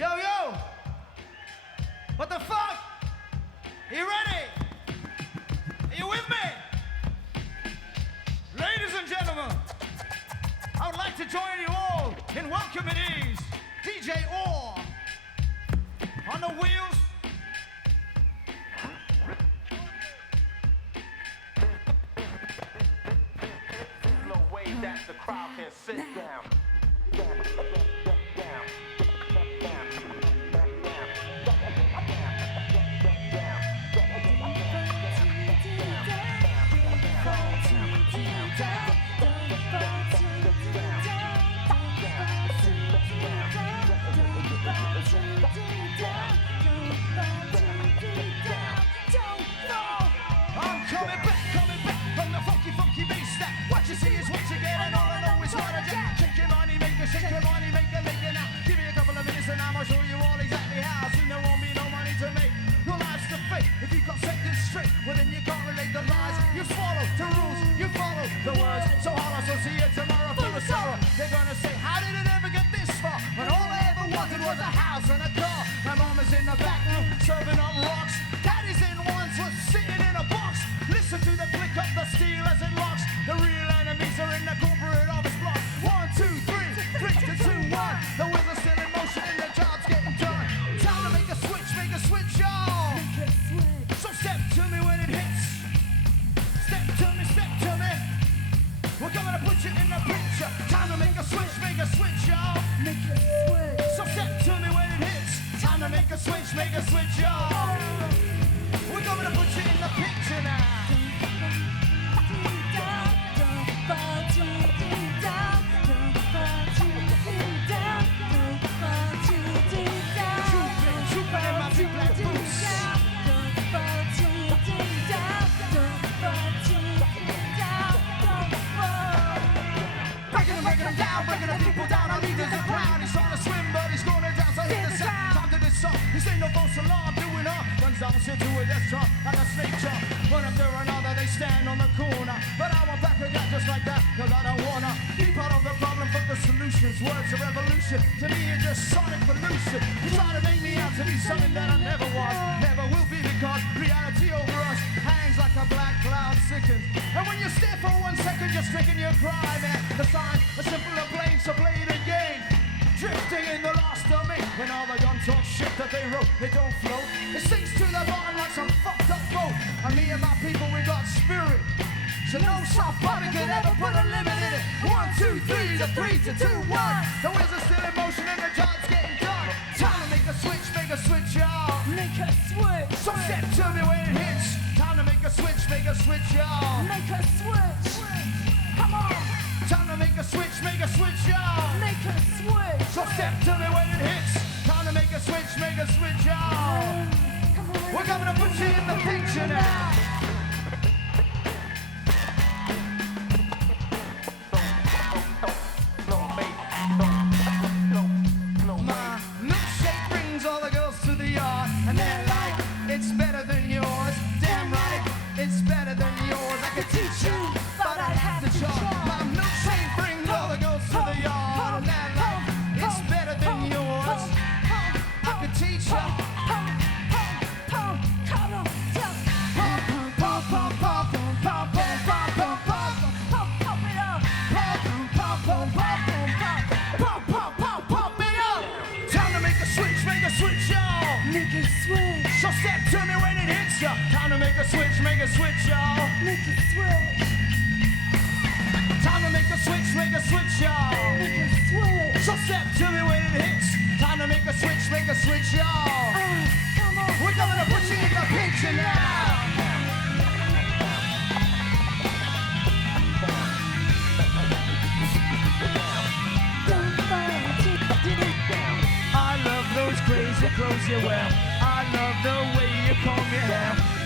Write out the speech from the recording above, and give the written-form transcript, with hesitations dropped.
Yo, yo! What the fuck? Are you ready? Are you with me? Ladies and gentlemen, I would like to join you all in welcoming these DJ Orr on the wheels. No way that the crowd can sit down. I'm coming back from the funky bass that what you see is what you get, and all I know is what I do. Shake your money maker, make it now. Give me a couple of minutes and I'ma show you all exactly how. Soon there won't be no money to make, no lives to fake. If you can't set this straight, well then you can't relate the lies. You swallow the rules, you follow the words. So hard, so see you tomorrow full of sorrow. They're gonna say, how did it ever get this far? When all I ever wanted was a house and a car. My mama's in the back room serving up rocks. Daddy's in ones was sitting in a box. Listen to the click of the steel as it locks. The real enemies are in the corporate office block. 1, 2, 3, 3 to 2, 1. The wheels are still in motion and the job's getting done. Time to make a switch, y'all. So step to me when it hits. Step to me. We're coming to put you in the picture. Time to make a switch, y'all. So step to me when it hits. Time to make a switch, y'all. We're coming to put you in the picture now. Trooping in my big black boots. Breaking the people down, our leader's a clown. He's trying to swim, but he's going down, so hit the sound. Time to this song, this ain't no false alarm. Doing up, runs down shit to a death trap, like a snake jump. One after another, they stand on the corner. But I want back again just like that, cause I don't wanna be part of the problem, but the solutions. Words of revolution, to me it's just sonic pollution. You try to make me out to be something that I never was, never will be, because reality over us hangs like a black cloud sickens. And when you stare for 1 second, you're stricken, you cry, man. The sign, a simple plain, so play it again. Drifting in the lost domain. When all the gun talk shit that they wrote, it don't float. It sinks to the bottom like some fucked up boat. And me and my people, we got spirit. So no soft body can ever put a limit in it. 1, 2, 3 to 3 to 2, 1. The wheels are still in motion and the job's getting done. Time to make a switch, y'all. Make a switch. So step to me when it hits. Time to make a switch, y'all. Make a switch. Come on. Time to make a switch, y'all. Make a switch. So step to me when it hits. Time to make a switch, y'all. Come on. We're coming to put you in the picture now. My milkshake brings all the girls to the yard, and they're like, it's better than yours. Damn right, it's better than yours. I could teach you, but I'd have to charge. My milkshake brings all the girls to the yard, and they're like, it's better than yours. I could teach you. So step to me when it hits ya. Time to make a switch, y'all. Make a switch. Time to make a switch, y'all. Make a switch. So step to me when it hits. Time to make a switch, y'all. Come on. We're gonna put you in the picture now. I love those crazy clothes you wear. I love the way you comb your hair.